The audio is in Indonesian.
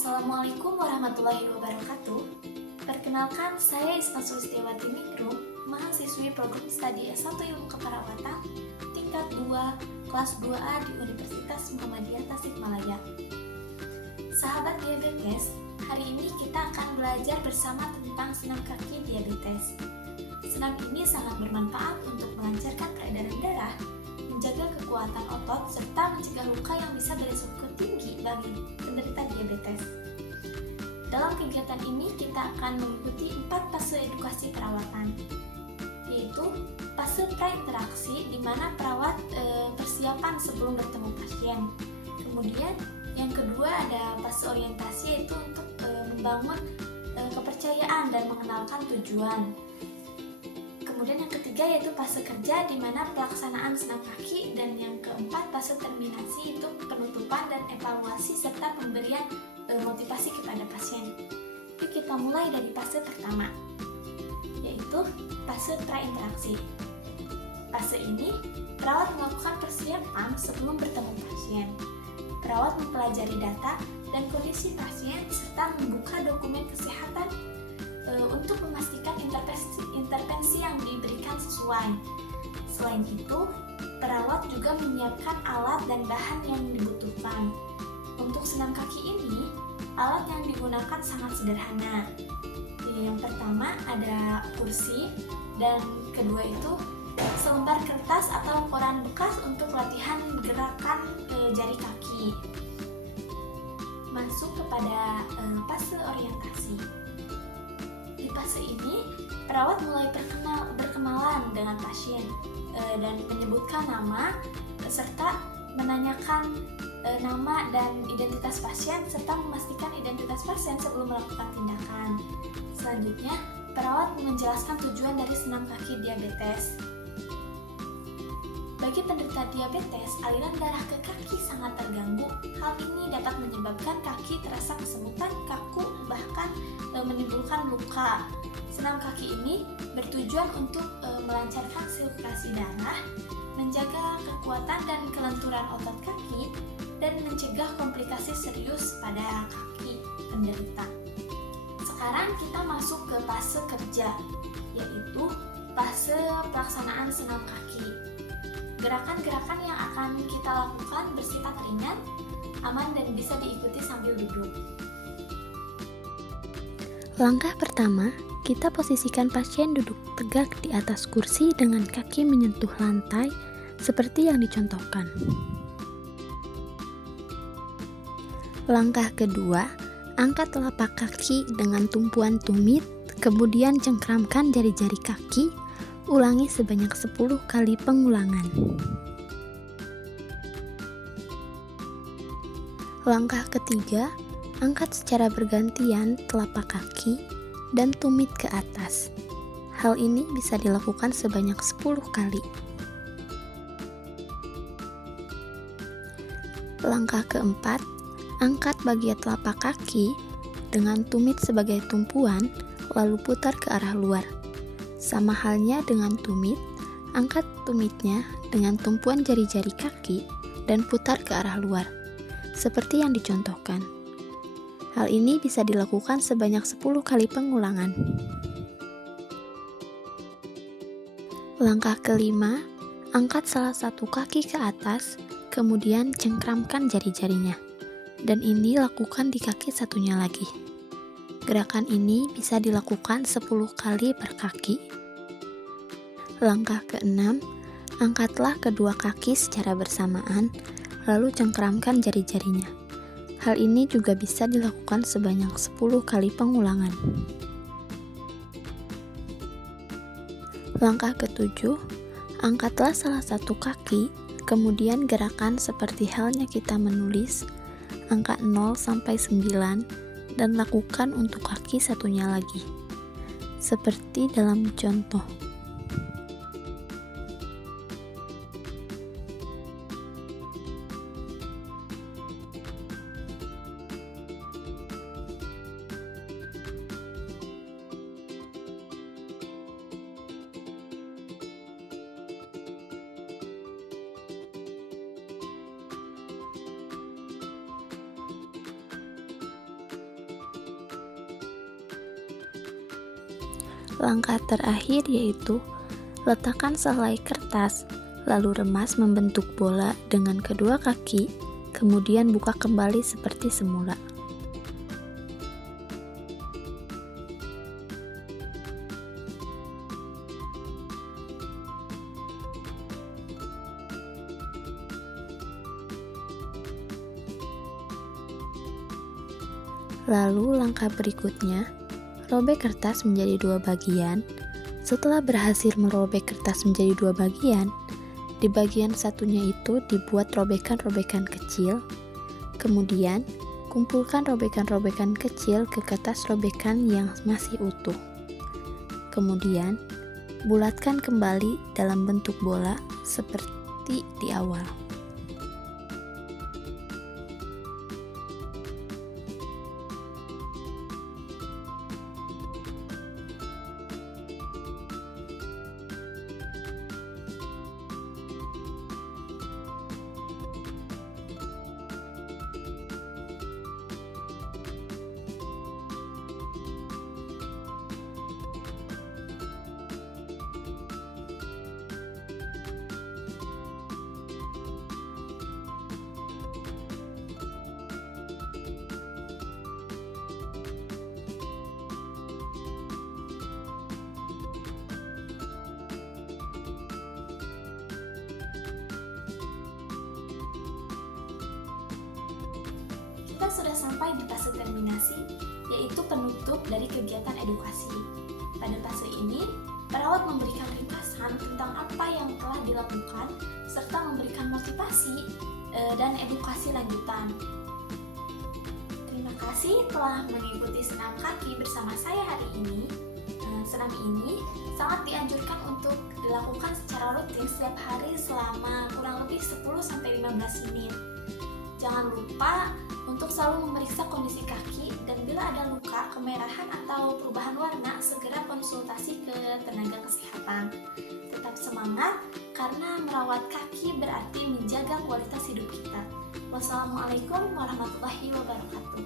Assalamualaikum warahmatullahi wabarakatuh. Perkenalkan, saya Isma Sulistiawati Ningrum, mahasiswi program studi S1 Ilmu Keperawatan, tingkat 2, kelas 2A di Universitas Muhammadiyah Tasikmalaya. Sahabat diabetes, hari ini kita akan belajar bersama tentang senam kaki diabetes. Senam ini sangat bermanfaat untuk melancarkan peredaran darah, menjaga kekuatan otot, serta mencegah luka yang bisa beresiko tinggi bagi penderita diabetes. Dalam kegiatan ini kita akan mengikuti 4 fase edukasi perawatan, yaitu fase prainteraksi di mana perawat persiapan sebelum bertemu pasien. Kemudian yang kedua ada fase orientasi, yaitu untuk membangun kepercayaan dan mengenalkan tujuan. Kemudian yang ketiga yaitu fase kerja di mana pelaksanaan senam kaki, dan yang keempat fase terminasi itu penutupan dan evaluasi serta pemberian motivasi kepada pasien. Yuk kita mulai dari fase pertama, yaitu fase prainteraksi. Fase ini perawat melakukan persiapan sebelum bertemu pasien. Perawat mempelajari data dan kondisi pasien serta membuka dokumen kesehatan untuk memastikan intervensi yang diberikan sesuai. Selain itu, perawat juga menyiapkan alat dan bahan yang dibutuhkan. Untuk senam kaki ini, alat yang digunakan sangat sederhana. Yang pertama ada kursi, dan kedua itu selembar kertas atau lembaran bekas untuk latihan gerakan jari kaki. Masuk kepada fase orientasi. Di fase ini, perawat mulai berkenalan dengan pasien dan menyebutkan nama serta menanyakan nama dan identitas pasien serta memastikan identitas pasien sebelum melakukan tindakan. Selanjutnya, perawat menjelaskan tujuan dari senam kaki diabetes. Bagi penderita diabetes, aliran darah ke kaki sangat terganggu. Hal ini dapat menyebabkan kaki terasa kesemutan, kaku, bahkan menimbulkan luka. Senam kaki ini bertujuan untuk melancarkan sirkulasi darah, menjaga kekuatan dan kelenturan otot kaki, dan mencegah komplikasi serius pada kaki penderita. Sekarang kita masuk ke fase kerja, yaitu fase pelaksanaan senam kaki. Gerakan-gerakan yang akan kita lakukan bersifat ringan, aman, dan bisa diikuti sambil duduk. Langkah pertama, kita posisikan pasien duduk tegak di atas kursi dengan kaki menyentuh lantai seperti yang dicontohkan. Langkah kedua, angkat telapak kaki dengan tumpuan tumit, kemudian cengkramkan jari-jari kaki. Ulangi sebanyak 10 kali pengulangan. Langkah ketiga, angkat secara bergantian telapak kaki dan tumit ke atas. Hal ini bisa dilakukan sebanyak 10 kali. Langkah keempat, angkat bagian telapak kaki dengan tumit sebagai tumpuan, lalu putar ke arah luar. Sama halnya dengan tumit, angkat tumitnya dengan tumpuan jari-jari kaki dan putar ke arah luar, seperti yang dicontohkan. Hal ini bisa dilakukan sebanyak 10 kali pengulangan. Langkah kelima, angkat salah satu kaki ke atas, kemudian cengkramkan jari-jarinya. Dan ini lakukan di kaki satunya lagi. Gerakan ini bisa dilakukan 10 kali per kaki. Langkah keenam, angkatlah kedua kaki secara bersamaan, lalu cengkramkan jari-jarinya. Hal ini juga bisa dilakukan sebanyak 10 kali pengulangan. Langkah ketujuh, angkatlah salah satu kaki, kemudian gerakan seperti halnya kita menulis angka 0 sampai 9 dan lakukan untuk kaki satunya lagi, seperti dalam contoh. Langkah terakhir yaitu letakkan sehelai kertas, lalu remas membentuk bola dengan kedua kaki, kemudian buka kembali seperti semula. Lalu langkah berikutnya, robek kertas menjadi dua bagian. Setelah berhasil merobek kertas menjadi dua bagian, di bagian satunya itu dibuat robekan-robekan kecil. Kemudian, kumpulkan robekan-robekan kecil ke kertas robekan yang masih utuh. Kemudian, bulatkan kembali dalam bentuk bola seperti di awal. Kita sudah sampai di fase terminasi, yaitu penutup dari kegiatan edukasi. Pada fase ini, perawat memberikan ringkasan tentang apa yang telah dilakukan, serta memberikan motivasi dan edukasi lanjutan. Terima kasih telah mengikuti senam kaki bersama saya hari ini. Senam ini sangat dianjurkan untuk dilakukan secara rutin setiap hari selama kurang lebih 10-15 menit. Jangan lupa untuk selalu memeriksa kondisi kaki, dan bila ada luka, kemerahan, atau perubahan warna, segera konsultasi ke tenaga kesehatan. Tetap semangat, karena merawat kaki berarti menjaga kualitas hidup kita. Wassalamualaikum warahmatullahi wabarakatuh.